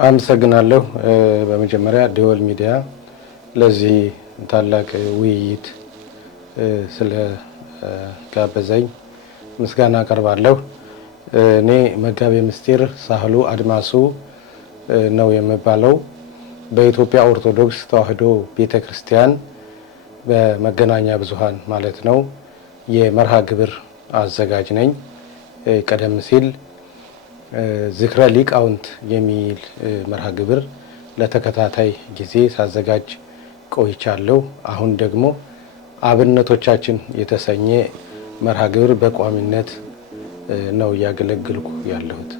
አመሰግናለሁ። በመጀመሪያ ደወል ሚዲያ ለዚህ ታላቅ ውይይት ስለ ጋበዘኝ ምስጋና አቀርባለሁ። እኔ መጋቤ ምስጢር ሳህሉ አድማሱ ነው የምባለው። በኢትዮጵያ ኦርቶዶክስ ተዋሕዶ ቤተክርስቲያን በመገናኛ ብዙሃን ማለት ነው የመርሃ ግብር አዘጋጅ ነኝ። ቀደም ሲል ዝክረ ሊቃውንት የሚል መርሃ ግብር ለተከታታይ ጊዜ ሳዘጋጅ ቆይቻለሁ። አሁን ደግሞ አብነቶቻችን የተሰኘ መርሃ ግብር በቋሚነት ነው እያገለገልኩ ያለሁት።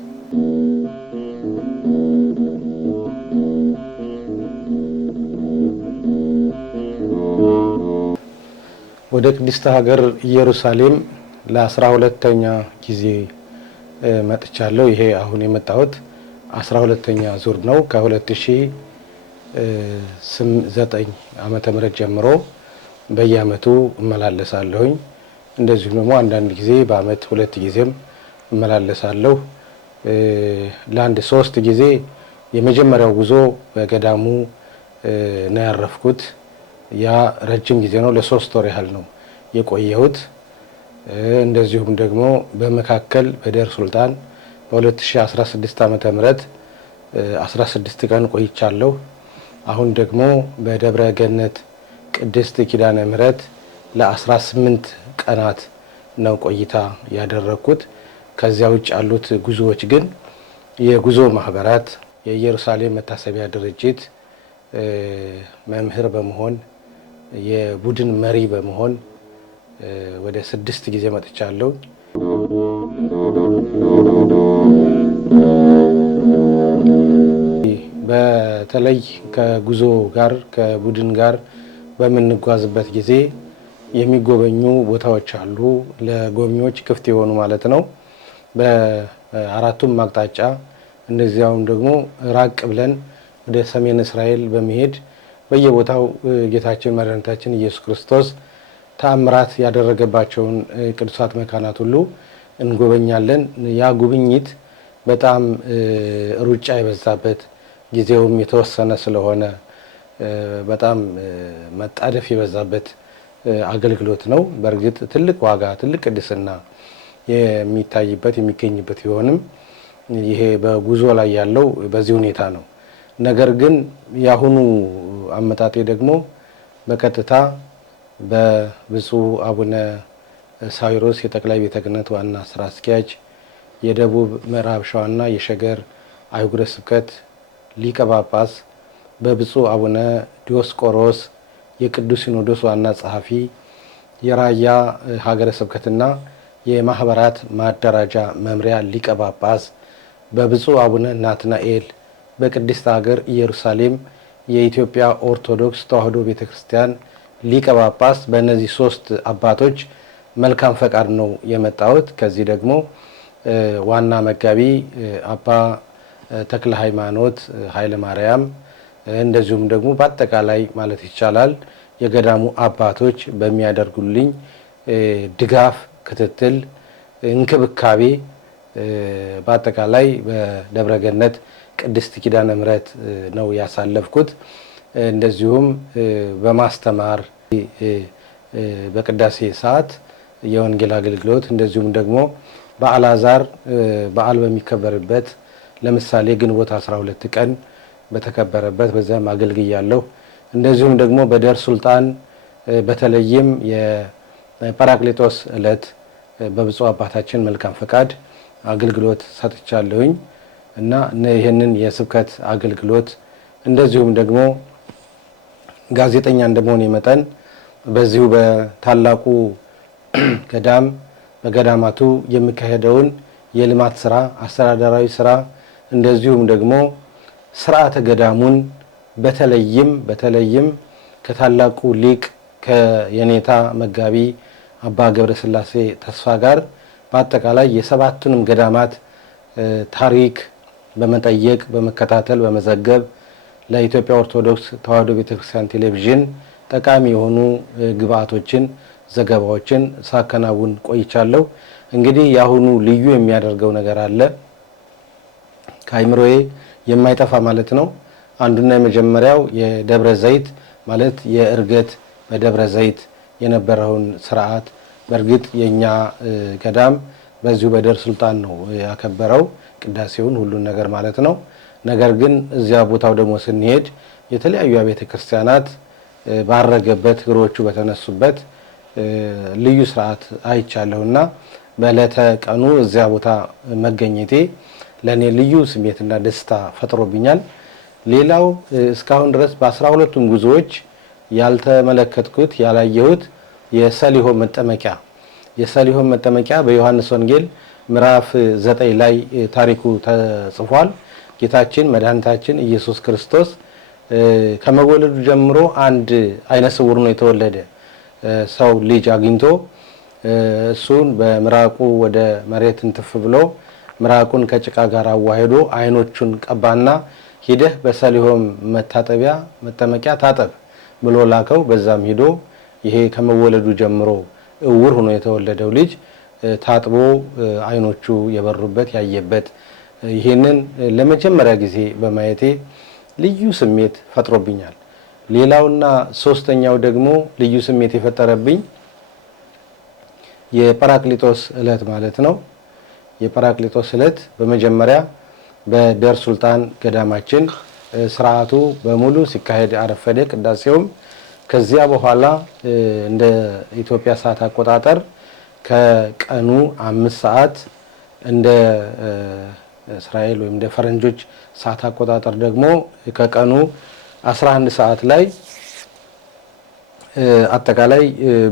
ወደ ቅድስት ሀገር ኢየሩሳሌም ለ12ኛ ጊዜ መጥቻለሁ። ይሄ አሁን የመጣሁት 12ኛ ዙር ነው። ከ2009 ዓመተ ምህረት ጀምሮ በየአመቱ እመላለሳለሁኝ። እንደዚሁም ደግሞ አንዳንድ ጊዜ በአመት 2 ጊዜም እመላለሳለሁ። ለአንድ 3 ጊዜ የመጀመሪያው ጉዞ በገዳሙ ነው ያረፍኩት። ያ ረጅም ጊዜ ነው። ለ3 ወር ያህል ነው የቆየሁት። እንደዚሁም ደግሞ በመካከል በደር ሱልጣን በ2016 ዓመተ ምህረት 16 ቀን ቆይቻለሁ። አሁን ደግሞ በደብረ ገነት ቅድስት ኪዳነ ምህረት ለ18 ቀናት ነው ቆይታ ያደረኩት። ከዚያ ውጭ ያሉት ጉዞዎች ግን የጉዞ ማህበራት የኢየሩሳሌም መታሰቢያ ድርጅት መምህር በመሆን የቡድን መሪ በመሆን ወደ 6 ጊዜ መጥቻለሁ። በተለይ ከጉዞ ጋር ከቡድን ጋር በምንጓዝበት ጊዜ የሚጎበኙ ቦታዎች አሉ፣ ለጎብኚዎች ክፍት የሆኑ ማለት ነው። በአራቱም አቅጣጫ እንደዚያውም ደግሞ ራቅ ብለን ወደ ሰሜን እስራኤል በመሄድ በየቦታው ጌታችን መድኃኒታችን ኢየሱስ ክርስቶስ ተአምራት ያደረገባቸውን ቅዱሳት መካናት ሁሉ እንጎበኛለን። ያ ጉብኝት በጣም ሩጫ የበዛበት ጊዜውም የተወሰነ ስለሆነ በጣም መጣደፍ የበዛበት አገልግሎት ነው። በእርግጥ ትልቅ ዋጋ ትልቅ ቅድስና የሚታይበት የሚገኝበት ቢሆንም ይሄ በጉዞ ላይ ያለው በዚህ ሁኔታ ነው። ነገር ግን የአሁኑ አመጣጤ ደግሞ በቀጥታ በብፁዕ አቡነ ሳዊሮስ የጠቅላይ ቤተ ክህነት ዋና ስራ አስኪያጅ፣ የደቡብ ምዕራብ ሸዋና የሸገር አህጉረ ስብከት ሊቀ ጳጳስ፣ በብፁዕ አቡነ ዲዮስቆሮስ የቅዱስ ሲኖዶስ ዋና ጸሐፊ፣ የራያ ሀገረ ስብከትና የማህበራት ማደራጃ መምሪያ ሊቀ ጳጳስ፣ በብፁዕ አቡነ ናትናኤል በቅድስት ሀገር ኢየሩሳሌም የኢትዮጵያ ኦርቶዶክስ ተዋሕዶ ቤተክርስቲያን ሊቀ ጳጳስ፣ በእነዚህ 3 አባቶች መልካም ፈቃድ ነው የመጣሁት። ከዚህ ደግሞ ዋና መጋቢ አባ ተክለ ሃይማኖት ኃይለ ማርያም፣ እንደዚሁም ደግሞ በአጠቃላይ ማለት ይቻላል የገዳሙ አባቶች በሚያደርጉልኝ ድጋፍ፣ ክትትል፣ እንክብካቤ በአጠቃላይ በደብረ ገነት ቅድስት ኪዳነ ምህረት ነው ያሳለፍኩት። እንደዚሁም በማስተማር በቅዳሴ ሰዓት የወንጌል አገልግሎት፣ እንደዚሁም ደግሞ በአልዓዛር በዓል በሚከበርበት ለምሳሌ ግንቦት 12 ቀን በተከበረበት በዛም አገልግያለሁ። እንደዚሁም ደግሞ በደር ሱልጣን በተለይም የጰራቅሊጦስ ዕለት በብፁዕ አባታችን መልካም ፈቃድ አገልግሎት ሰጥቻለሁኝ እና ይህንን የስብከት አገልግሎት እንደዚሁም ደግሞ ጋዜጠኛ እንደመሆን መጠን በዚሁ በታላቁ ገዳም በገዳማቱ የሚካሄደውን የልማት ስራ፣ አስተዳደራዊ ስራ እንደዚሁም ደግሞ ስርዓተ ገዳሙን በተለይም ከታላቁ ሊቅ ከየኔታ መጋቢ አባ ገብረ ስላሴ ተስፋ ጋር በአጠቃላይ የ7ቱንም ገዳማት ታሪክ በመጠየቅ በመከታተል በመዘገብ ለኢትዮጵያ ኦርቶዶክስ ተዋሕዶ ቤተክርስቲያን ቴሌቪዥን ጠቃሚ የሆኑ ግብአቶችን ዘገባዎችን ሳከናውን ቆይቻለሁ። እንግዲህ ያሁኑ ልዩ የሚያደርገው ነገር አለ። ከአይምሮዬ የማይጠፋ ማለት ነው። አንዱና የመጀመሪያው የደብረ ዘይት ማለት የእርገት በደብረ ዘይት የነበረውን ስርዓት በእርግጥ የኛ ገዳም በዚሁ በደር ሱልጣን ነው ያከበረው ቅዳሴውን ሁሉን ነገር ማለት ነው። ነገር ግን እዚያ ቦታው ደግሞ ስንሄድ የተለያዩ ቤተ ክርስቲያናት ባረገበት እግሮቹ በተነሱበት ልዩ ስርዓት አይቻለሁና በዕለተ ቀኑ እዚያ ቦታ መገኘቴ ለኔ ልዩ ስሜትና ደስታ ፈጥሮብኛል። ሌላው እስካሁን ድረስ በ12ቱም ጉዞዎች ያልተመለከትኩት ያላየሁት የሰሊሆም መጠመቂያ በዮሐንስ ወንጌል ምዕራፍ 9 ላይ ታሪኩ ተጽፏል። ጌታችን መድኃኒታችን ኢየሱስ ክርስቶስ ከመወለዱ ጀምሮ አንድ አይነ ስውር ነው የተወለደ ሰው ልጅ አግኝቶ እሱን በምራቁ ወደ መሬት እንትፍ ብሎ ምራቁን ከጭቃ ጋር አዋህዶ አይኖቹን ቀባና ሂደህ በሰሊሆም መጠመቂያ ታጠብ ብሎ ላከው። በዛም ሂዶ ይሄ ከመወለዱ ጀምሮ እውር ሆኖ የተወለደው ልጅ ታጥቦ አይኖቹ የበሩበት ያየበት ይሄንን ለመጀመሪያ ጊዜ በማየቴ ልዩ ስሜት ፈጥሮብኛል። ሌላውና ሶስተኛው ደግሞ ልዩ ስሜት የፈጠረብኝ የጰራቅሊጦስ ዕለት ማለት ነው። የጰራቅሊጦስ ዕለት በመጀመሪያ በደር ሱልጣን ገዳማችን ስርዓቱ በሙሉ ሲካሄድ አረፈደ። ቅዳሴውም ከዚያ በኋላ እንደ ኢትዮጵያ ሰዓት አቆጣጠር ከቀኑ 5 ሰዓት እንደ እስራኤል ወይም እንደ ፈረንጆች ሰዓት አቆጣጠር ደግሞ ከቀኑ 11 ሰዓት ላይ አጠቃላይ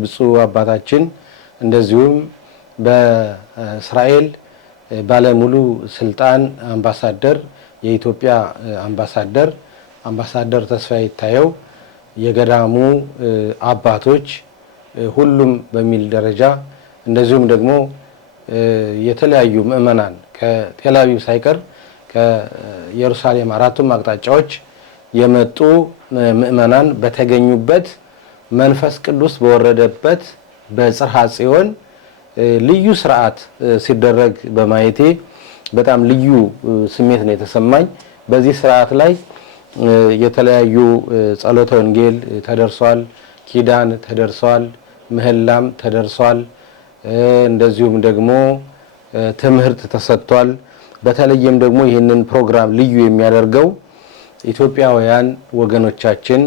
ብፁዕ አባታችን እንደዚሁም በእስራኤል ባለሙሉ ስልጣን አምባሳደር የኢትዮጵያ አምባሳደር ተስፋዬ ይታየው የገዳሙ አባቶች ሁሉም በሚል ደረጃ እንደዚሁም ደግሞ የተለያዩ ምእመናን ከቴልአቪቭ ሳይቀር ከኢየሩሳሌም አራቱም አቅጣጫዎች የመጡ ምእመናን በተገኙበት መንፈስ ቅዱስ በወረደበት በጽርሐ ጽዮን ልዩ ስርዓት ሲደረግ በማየቴ በጣም ልዩ ስሜት ነው የተሰማኝ። በዚህ ስርዓት ላይ የተለያዩ ጸሎተ ወንጌል ተደርሷል፣ ኪዳን ተደርሷል፣ ምህላም ተደርሷል፣ እንደዚሁም ደግሞ ትምህርት ተሰጥቷል። በተለይም ደግሞ ይህንን ፕሮግራም ልዩ የሚያደርገው ኢትዮጵያውያን ወገኖቻችን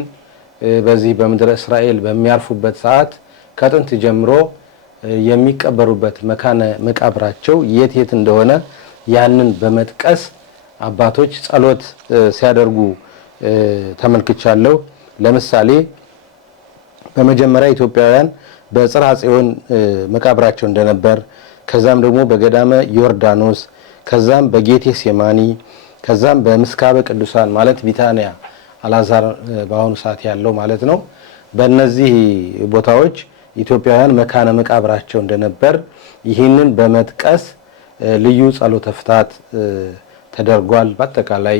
በዚህ በምድረ እስራኤል በሚያርፉበት ሰዓት ከጥንት ጀምሮ የሚቀበሩበት መካነ መቃብራቸው የት እንደሆነ ያንን በመጥቀስ አባቶች ጸሎት ሲያደርጉ ተመልክቻለሁ። ለምሳሌ በመጀመሪያ ኢትዮጵያውያን በጽርሐ ጽዮን መቃብራቸው እንደነበር፣ ከዛም ደግሞ በገዳመ ዮርዳኖስ፣ ከዛም በጌቴሴማኒ፣ ከዛም በምስካበ ቅዱሳን ማለት ቢታንያ አልዓዛር በአሁኑ ሰዓት ያለው ማለት ነው። በእነዚህ ቦታዎች ኢትዮጵያውያን መካነ መቃብራቸው እንደነበር ይህንን በመጥቀስ ልዩ ጸሎተ ፍትሐት ተደርጓል። በአጠቃላይ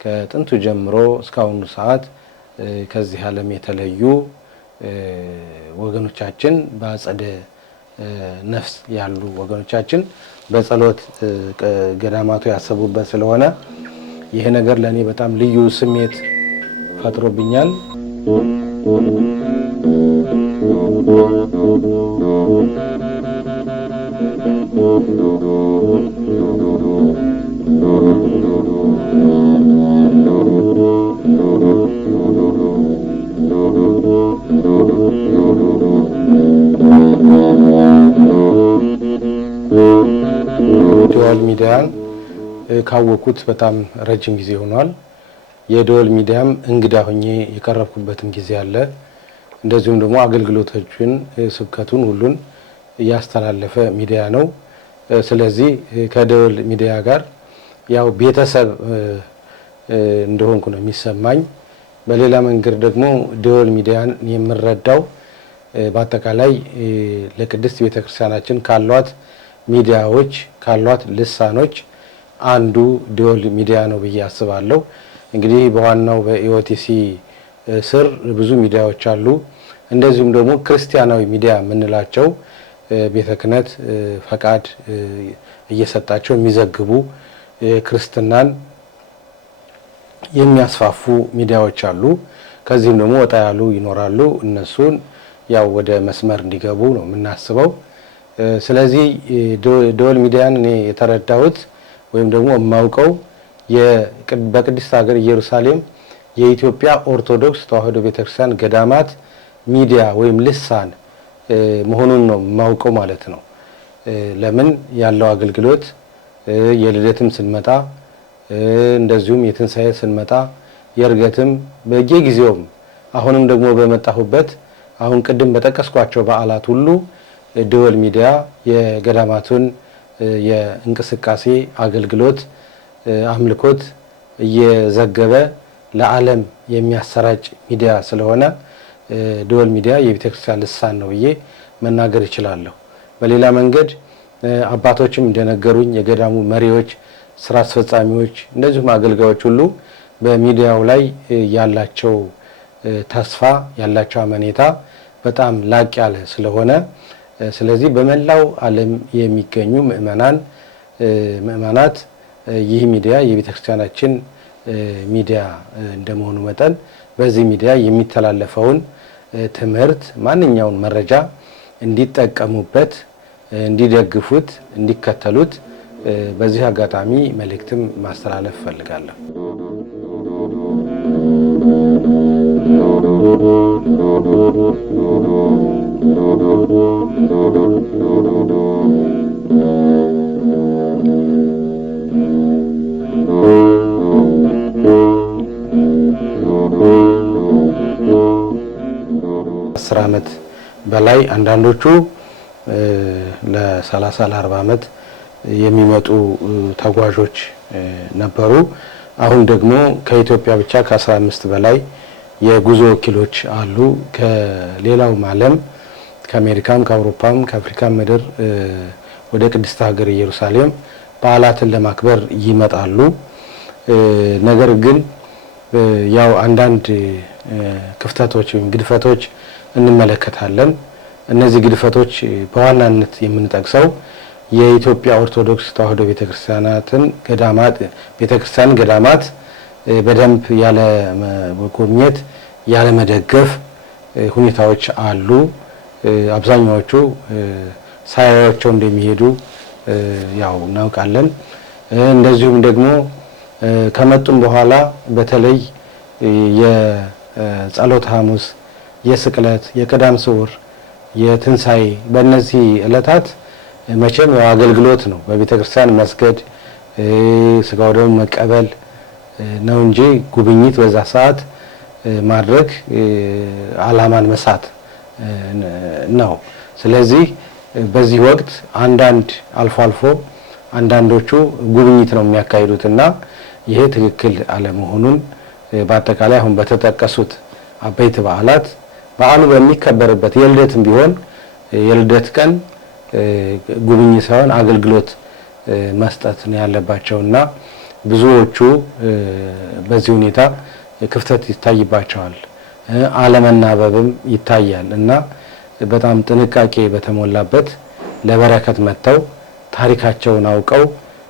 ከጥንቱ ጀምሮ እስካሁኑ ሰዓት ከዚህ ዓለም የተለዩ ወገኖቻችን በአጸደ ነፍስ ያሉ ወገኖቻችን በጸሎት ገዳማቱ ያሰቡበት ስለሆነ ይሄ ነገር ለኔ በጣም ልዩ ስሜት ፈጥሮብኛል። ደወል ሚዲያን ካወቁት በጣም ረጅም ጊዜ ሆኗል። የደወል ሚዲያም እንግዳ ሆኜ የቀረብኩበትም ጊዜ አለ። እንደዚሁም ደግሞ አገልግሎቶችን ስብከቱን ሁሉን ያስተላለፈ ሚዲያ ነው። ስለዚህ ከደወል ሚዲያ ጋር ያው ቤተሰብ እንደሆንኩ ነው የሚሰማኝ። በሌላ መንገድ ደግሞ ደወል ሚዲያን የምረዳው በአጠቃላይ ለቅድስት ቤተክርስቲያናችን ካሏት ሚዲያዎች ካሏት ልሳኖች አንዱ ደወል ሚዲያ ነው ብዬ አስባለሁ። እንግዲህ በዋናው በኢኦቲሲ ስር ብዙ ሚዲያዎች አሉ። እንደዚሁም ደግሞ ክርስቲያናዊ ሚዲያ የምንላቸው ቤተ ክህነት ፈቃድ እየሰጣቸው የሚዘግቡ ክርስትናን የሚያስፋፉ ሚዲያዎች አሉ። ከዚህም ደግሞ ወጣ ያሉ ይኖራሉ። እነሱን ያው ወደ መስመር እንዲገቡ ነው የምናስበው። ስለዚህ ደወል ሚዲያን እኔ የተረዳሁት ወይም ደግሞ የማውቀው በቅድስት ሀገር ኢየሩሳሌም የኢትዮጵያ ኦርቶዶክስ ተዋሕዶ ቤተክርስቲያን ገዳማት ሚዲያ ወይም ልሳን መሆኑን ነው የማውቀው ማለት ነው። ለምን ያለው አገልግሎት የልደትም ስንመጣ እንደዚሁም የትንሳኤ ስንመጣ የእርገትም በየጊዜውም አሁንም ደግሞ በመጣሁበት አሁን ቅድም በጠቀስኳቸው በዓላት ሁሉ ደወል ሚዲያ የገዳማቱን የእንቅስቃሴ አገልግሎት አምልኮት እየዘገበ ለዓለም የሚያሰራጭ ሚዲያ ስለሆነ ደወል ሚዲያ የቤተክርስቲያን ልሳን ነው ብዬ መናገር እችላለሁ። በሌላ መንገድ አባቶችም እንደነገሩኝ የገዳሙ መሪዎች፣ ስራ አስፈጻሚዎች እንደዚሁም አገልጋዮች ሁሉ በሚዲያው ላይ ያላቸው ተስፋ ያላቸው አመኔታ በጣም ላቅ ያለ ስለሆነ ስለዚህ በመላው ዓለም የሚገኙ ምእመናት ይህ ሚዲያ የቤተክርስቲያናችን ሚዲያ እንደመሆኑ መጠን በዚህ ሚዲያ የሚተላለፈውን ትምህርት ማንኛውን መረጃ እንዲጠቀሙበት፣ እንዲደግፉት፣ እንዲከተሉት በዚህ አጋጣሚ መልእክትም ማስተላለፍ ፈልጋለሁ። አስር ዓመት በላይ አንዳንዶቹ ለ30 ለ40 ዓመት የሚመጡ ተጓዦች ነበሩ። አሁን ደግሞ ከኢትዮጵያ ብቻ ከ15 በላይ የጉዞ ወኪሎች አሉ። ከሌላውም ዓለም ከአሜሪካም ከአውሮፓም ከአፍሪካም ምድር ወደ ቅድስት ሀገር ኢየሩሳሌም በዓላትን ለማክበር ይመጣሉ። ነገር ግን ያው አንዳንድ ክፍተቶች ወይም ግድፈቶች እንመለከታለን። እነዚህ ግድፈቶች በዋናነት የምንጠቅሰው የኢትዮጵያ ኦርቶዶክስ ተዋሕዶ ቤተክርስቲያን ገዳማት በደንብ ያለ መጎብኘት ያለ መደገፍ ሁኔታዎች አሉ። አብዛኛዎቹ ሳያዩአቸው እንደሚሄዱ ያው እናውቃለን። እንደዚሁም ደግሞ ከመጡም በኋላ በተለይ የጸሎተ ሐሙስ፣ የስቅለት፣ የቀዳም ስዑር፣ የትንሳኤ በእነዚህ ዕለታት መቼም ያው አገልግሎት ነው። በቤተክርስቲያን መስገድ ስጋው ደግሞ መቀበል ነው እንጂ ጉብኝት በዛ ሰዓት ማድረግ ዓላማን መሳት ነው። ስለዚህ በዚህ ወቅት አልፎ አልፎ አንዳንዶቹ ጉብኝት ነው የሚያካሂዱትና ይሄ ትክክል አለመሆኑን በአጠቃላይ አሁን በተጠቀሱት አበይት በዓላት በዓሉ በሚከበርበት የልደትም ቢሆን የልደት ቀን ጉብኝት ሳይሆን አገልግሎት መስጠት ነው ያለባቸውና ብዙዎቹ በዚህ ሁኔታ ክፍተት ይታይባቸዋል። አለመናበብም ይታያል እና በጣም ጥንቃቄ በተሞላበት ለበረከት መጥተው ታሪካቸውን አውቀው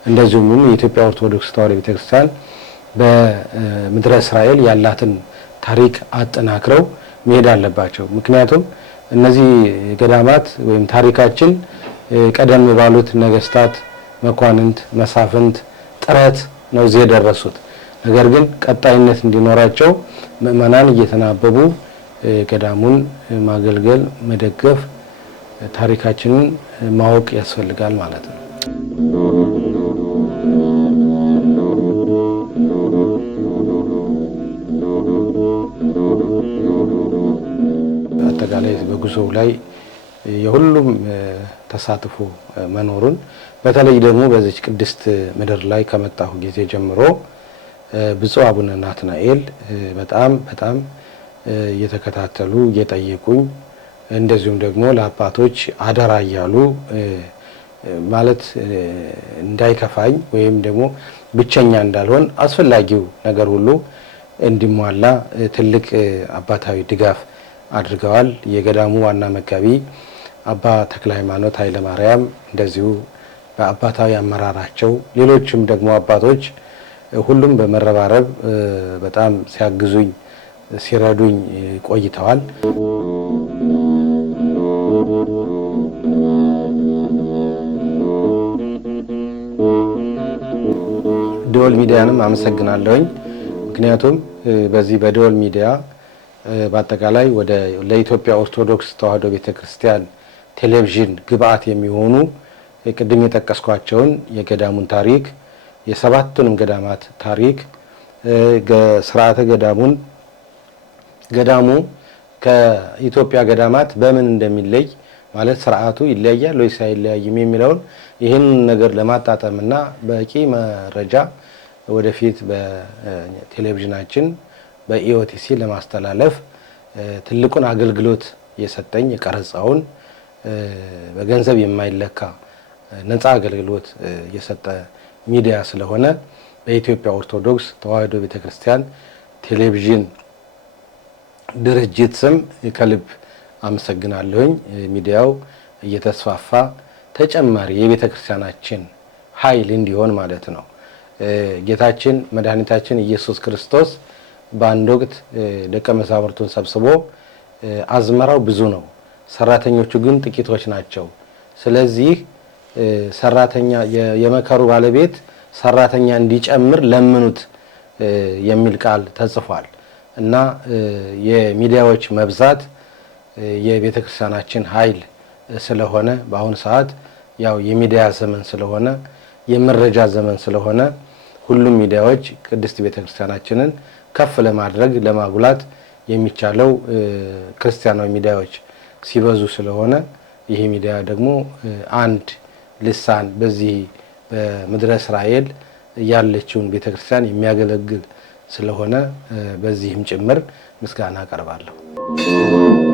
እንደዚሁም የኢትዮጵያ ኦርቶዶክስ ተዋሕዶ ቤተክርስቲያን በምድረ እስራኤል ያላትን ታሪክ አጠናክረው መሄድ አለባቸው። ምክንያቱም እነዚህ ገዳማት ወይም ታሪካችን ቀደም ባሉት ነገስታት፣ መኳንንት፣ መሳፍንት ጥረት ነው እዚህ የደረሱት። ነገር ግን ቀጣይነት እንዲኖራቸው ምእመናን እየተናበቡ ገዳሙን ማገልገል፣ መደገፍ፣ ታሪካችንን ማወቅ ያስፈልጋል ማለት ነው። አጠቃላይ በጉዞው ላይ የሁሉም ተሳትፎ መኖሩን በተለይ ደግሞ በዚህ ቅድስት ምድር ላይ ከመጣሁ ጊዜ ጀምሮ ብፁዕ አቡነ ናትናኤል በጣም እየተከታተሉ እየጠየቁኝ እንደዚሁም ደግሞ ለአባቶች አደራ እያሉ ማለት እንዳይከፋኝ ወይም ደግሞ ብቸኛ እንዳልሆን አስፈላጊው ነገር ሁሉ እንዲሟላ ትልቅ አባታዊ ድጋፍ አድርገዋል። የገዳሙ ዋና መጋቢ አባ ተክለ ሃይማኖት ኃይለ ማርያም እንደዚሁ በአባታዊ አመራራቸው ሌሎችም ደግሞ አባቶች ሁሉም በመረባረብ በጣም ሲያግዙኝ ሲረዱኝ ቆይተዋል። ደወል ሚዲያንም አመሰግናለሁኝ። ምክንያቱም በዚህ በደወል ሚዲያ በአጠቃላይ ለኢትዮጵያ ኦርቶዶክስ ተዋሕዶ ቤተክርስቲያን ቴሌቪዥን ግብአት የሚሆኑ ቅድም የጠቀስኳቸውን የገዳሙን ታሪክ፣ የሰባቱንም ገዳማት ታሪክ፣ ስርዓተ ገዳሙ ከኢትዮጵያ ገዳማት በምን እንደሚለይ ማለት ስርዓቱ ይለያል ወይስ አይለያይም የሚለውን ይህን ነገር ለማጣጣምና በቂ መረጃ ወደፊት በቴሌቪዥናችን በኢኦቲሲ ለማስተላለፍ ትልቁን አገልግሎት የሰጠኝ የቀረጻውን በገንዘብ የማይለካ ነፃ አገልግሎት የሰጠ ሚዲያ ስለሆነ በኢትዮጵያ ኦርቶዶክስ ተዋሕዶ ቤተክርስቲያን ቴሌቪዥን ድርጅት ስም ከልብ አመሰግናለሁኝ። ሚዲያው እየተስፋፋ ተጨማሪ የቤተክርስቲያናችን ኃይል እንዲሆን ማለት ነው። ጌታችን መድኃኒታችን ኢየሱስ ክርስቶስ በአንድ ወቅት ደቀ መዛሙርቱን ሰብስቦ አዝመራው ብዙ ነው፣ ሰራተኞቹ ግን ጥቂቶች ናቸው። ስለዚህ ሰራተኛ የመከሩ ባለቤት ሰራተኛ እንዲጨምር ለምኑት የሚል ቃል ተጽፏል እና የሚዲያዎች መብዛት የቤተክርስቲያናችን ኃይል ስለሆነ በአሁኑ ሰዓት ያው የሚዲያ ዘመን ስለሆነ የመረጃ ዘመን ስለሆነ ሁሉም ሚዲያዎች ቅድስት ቤተክርስቲያናችንን ከፍ ለማድረግ ለማጉላት የሚቻለው ክርስቲያናዊ ሚዲያዎች ሲበዙ ስለሆነ ይሄ ሚዲያ ደግሞ አንድ ልሳን በዚህ በምድረ እስራኤል ያለችውን ቤተክርስቲያን የሚያገለግል ስለሆነ በዚህም ጭምር ምስጋና አቀርባለሁ።